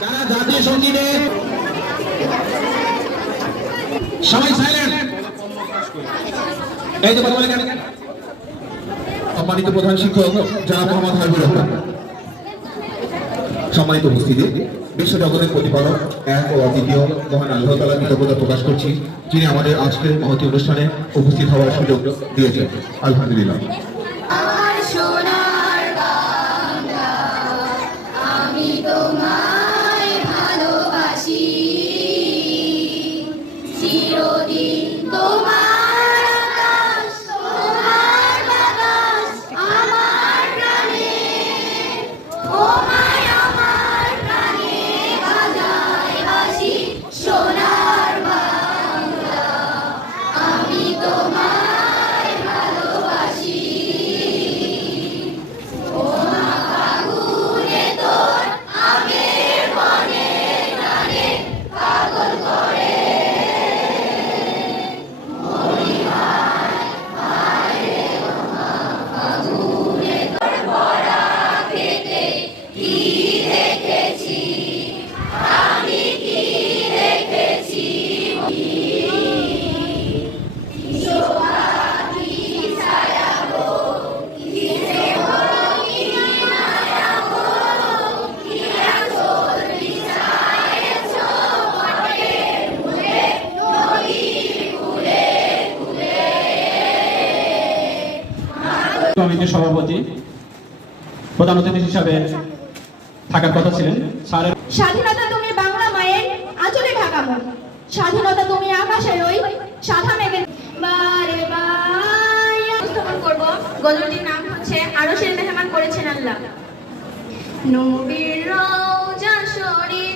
যারা জাতীয় সঙ্গীতে সবাই সাইলেন্ট সম্মানিত প্রধান শিক্ষক যারা মোহাম্মদ হাবিবুর রহমান। সম্মানিত উপস্থিতি, বিশ্ব জগতের প্রতিপালক, এক ও অদ্বিতীয় মহান আল্লাহ তালা কৃতজ্ঞতা প্রকাশ করছি, যিনি আমাদের আজকের মহতি অনুষ্ঠানে উপস্থিত হওয়ার সুযোগ দিয়েছেন। আলহামদুলিল্লাহ। Bodhi. কমিটির সভাপতি, প্রধান অতিথি হিসাবে থাকার কথা ছিলেন। স্যারের স্বাধীনতা তুমি বাংলা মায়ের আঁচলে ঢাকা স্বাধীনতা তুমি আকাশের ওই সাধা মেঘের বারে উপস্থাপন করব। গজলটির নাম হচ্ছে আরশের মেহমান করেছেন আল্লাহ। নবীর রওজা শরীফ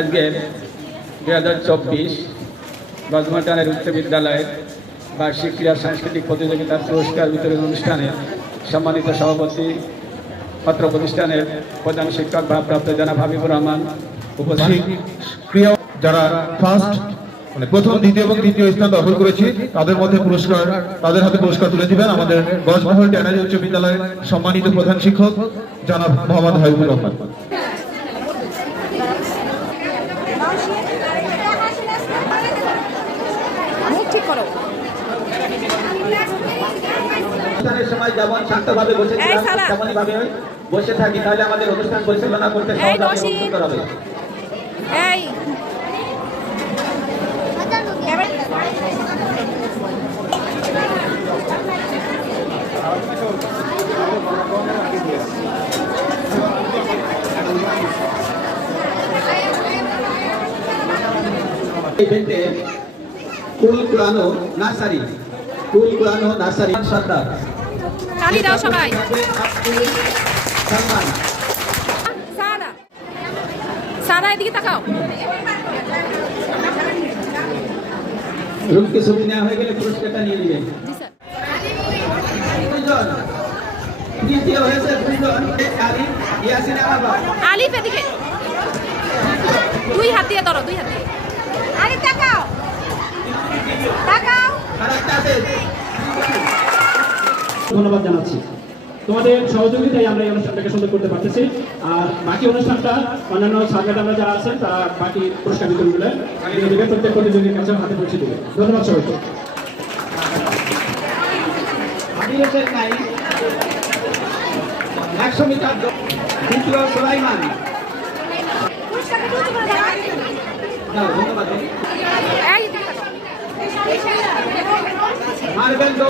আজকে দুই হাজার চব্বিশ বজমাটানের উচ্চ বিদ্যালয়ের বার্ষিক ক্রীড়া সাংস্কৃতিক প্রতিযোগিতার পুরস্কার বিতরণ অনুষ্ঠানে সম্মানিত সভাপতি, পত্র প্রতিষ্ঠানের প্রধান শিক্ষক, ভারপ্রাপ্ত জনাব হাবিবুর রহমান যারা ফার্স্ট মানে প্রথম, দ্বিতীয় এবং তৃতীয় স্থান দখল করেছি, তাদের মধ্যে পুরস্কার, তাদের হাতে পুরস্কার তুলে দিবেন আমাদের গজমহল ট্যানারি উচ্চ বিদ্যালয়ের সম্মানিত প্রধান শিক্ষক, জনাব মোহাম্মদ হাবিবুর রহমান। সময় যেমন শান্তভাবে বসেছিলাম তেমনই ভাবে বসে থাকি। তাহলে আমাদের অনুষ্ঠান পরিচালনা করতে সহজ হবে। এই। ইভেন্টে কুল কুলানো নার্সারি। কুল কুলানো নার্সারি। সর্দার তালি দাও সবাই। সম্মান সাদা সাদা এদিকে তাকাও। রুমকে ছবি নেওয়া হয়ে গেলে পুরস্কারটা নিয়ে আলিফ এদিকে। দুই হাত দিয়ে ধরো দুই হাত দিয়ে। আরে তাকাও তাকাও আর একটা আছে ধন্যবাদ জানাচ্ছি। তোমাদের সহযোগিতায় আমরা এই অনুষ্ঠানটাকে সুন্দর করতে পারতেছি। আর বাকি অনুষ্ঠানটা, অন্যান্য সার ম্যাডামরা যারা আছেন, তারা বাকি পুরস্কার বিতরণগুলো প্রত্যেক প্রতিযোগীর কাছে হাতে পৌঁছে দেবে। ধন্যবাদ সবাইকে। আমির ধন্যবাদ মার্বেল।